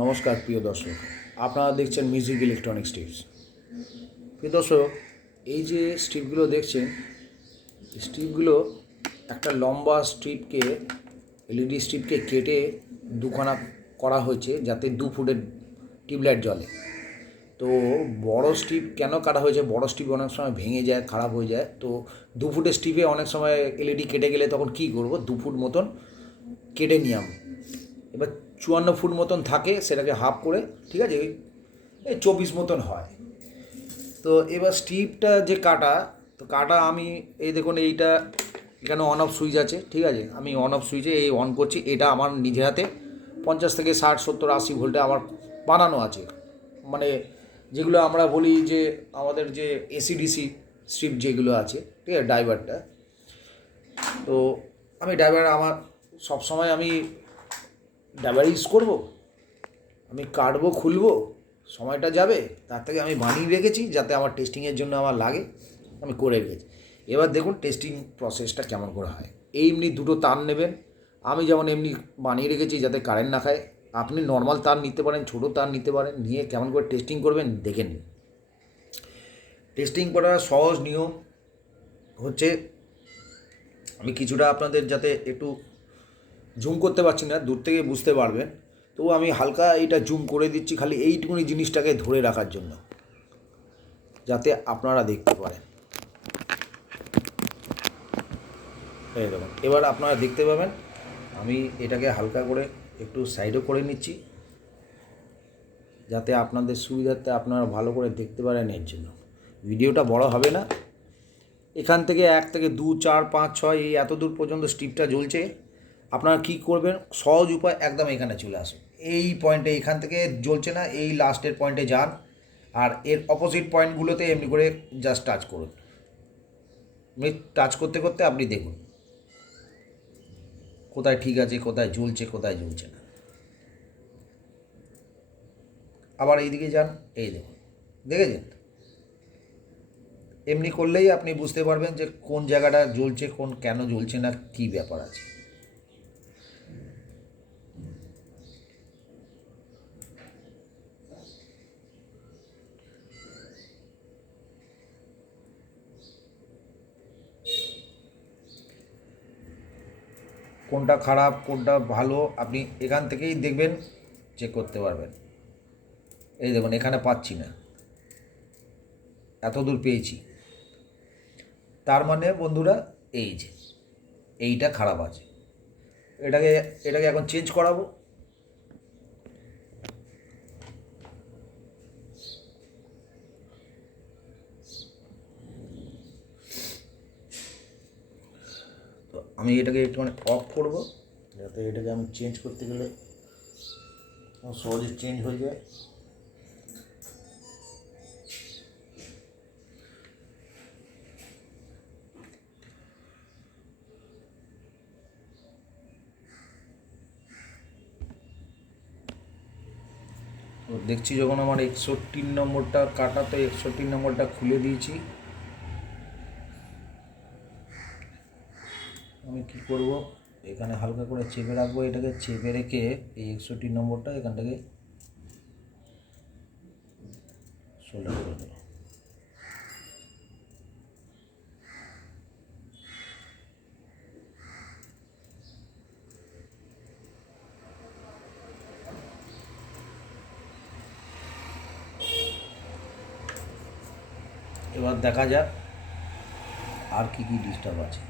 নমস্কার প্রিয় দর্শক, আপনারা দেখছেন মিউজিক ইলেকট্রনিক্স টিপস। প্রিয় দর্শক, এই যে স্ট্রিপগুলো দেখছেন, স্ট্রিপগুলো একটা লম্বা স্ট্রিপকে এলইডি স্ট্রিপকে কেটে দুখানা করা হয়েছে যাতে 2 ফুটের টিউবলাইট জ্বলে। তো বড় স্ট্রিপ কেন কাটা হয়েছে? বড় স্ট্রিপ অনেক সময় ভেঙে যায়, খারাপ হয়ে যায়। তো 2 ফুটের স্ট্রিপে অনেক সময় এলইডি কেটে গেলে তখন কী করব, 2 ফুট মতন কেটে নিই আমি। এবার 54 ফুট মতন থাকে, সেটাকে হাফ করে, ঠিক আছে, এই 24 মতন হয়। তো এবার স্ট্রিপটা যে কাটা আমি এই দেখুন, এইটা এখানে অন অফ সুইচ আছে, ঠিক আছে, আমি অন অফ সুইচে এই অন করছি। এটা আমার নিজের হাতে 50 থেকে 60 70 80 ভোল্টে আমার বানানো আছে। মানে যেগুলো আমরা বলি যে আমাদের যে এসিডিসি স্ট্রিপ যেগুলো আছে, ঠিক আছে, ড্রাইভারটা। তো আমি ড্রাইভার আমার সবসময় আমি ড্রাইভার ইউজ করবো, আমি কাটবো খুলবো, সময়টা যাবে, তার থেকে আমি বানিয়ে রেখেছি যাতে আমার টেস্টিংয়ের জন্য আমার লাগে, আমি করে রেখেছি। এবার দেখুন টেস্টিং প্রসেসটা কেমন করে হয়। এমনি দুটো তার নেবেন, আমি যেমন এমনি বানিয়ে রেখেছি যাতে কারেন্ট না খায়। আপনি নর্মাল তার নিতে পারেন, ছোটো তার নিতে পারেন, নিয়ে কেমন করে টেস্টিং করবেন দেখে নিন। টেস্টিং করার সহজ নিয়ম হচ্ছে, আমি কিছুটা আপনাদের যাতে একটু জুম করতে পারছি না, দূর থেকে বুঝতে পারবেন, তো আমি হালকা এইটা জুম করে দিচ্ছি, খালি এইটুকুনি জিনিসটাকে ধরে রাখার জন্য যাতে আপনারা দেখতে পারেন। এই দেখুন, এবার আপনারা দেখতে পাবেন আমি এটাকে হালকা করে একটু সাইডও করে নিচ্ছি যাতে আপনাদের সুবিধার্থে আপনারা ভালো করে দেখতে পারেন। এর জন্য ভিডিওটা বড় হবে না। এখান থেকে 1 থেকে 2 4 5 6 এই এত দূর পর্যন্ত স্ট্রিপটা জ্বলছে। আপনারা কী করবেন, সহজ উপায়, একদম এখানে চলে আসুন। এই পয়েন্টে এখান থেকে জ্বলছে না, এই লাস্টের পয়েন্টে যান, আর এর অপোজিট পয়েন্টগুলোতে এমনি করে জাস্ট টাচ করুন। টাচ করতে করতে আপনি দেখুন কোথায় ঠিক আছে, কোথায় জ্বলছে, কোথায় জ্বলছে না। আবার এইদিকে যান, এই দেখুন, দেখেছেন? এমনি করলেই আপনি বুঝতে পারবেন যে কোন জায়গাটা জ্বলছে, কেন জ্বলছে না, কী ব্যাপার আছে। কোনটা খারাপ কোনটা ভালো আপনি এখান থেকেই দেখবেন, চেক করতে পারবেন। এই দেখুন, এখানে পাচ্ছি না, এত দূর পেয়েছি, তার মানে বন্ধুরা এই যে এইটা খারাপ আছে। এটাকে এটাকে এখন চেঞ্জ করাবো। তো আমি এটাকে একটুখানি অফ করবো যাতে এটাকে আমি চেঞ্জ করতে গেলে সহজে চেঞ্জ হয়ে যায়। তো দেখছি যখন আমার 61 নম্বরটা কাটা, তো 61 নম্বরটা খুলে দিয়েছি। আমি কি করব, এখানে হালকা করে চেপে রাখবো, এটাকে চেপে রেখে এই 61 নম্বরটা এখান থেকে সোল্ডার করে দেবো। এবার দেখা যাক আর কি ডিস্টার্ব আছে।